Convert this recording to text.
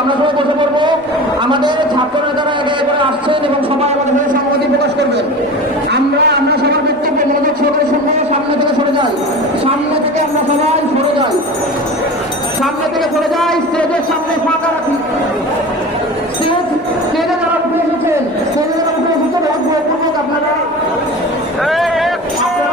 আমরা সবাই বসে পড়বো। আমাদের ছাত্র নেতারা একে একে আসছেন এবং সবাই আমাদের সাথে সংহতি প্রকাশ করবেন। আমরা সবার বক্তব্য মনোযোগ সহকারে শুনবো। সামনে থেকে সরে যাই, সামনে থেকে আমরা সবাই সরে যাই, সামনে থেকে সরে যাই, স্টেজের সামনে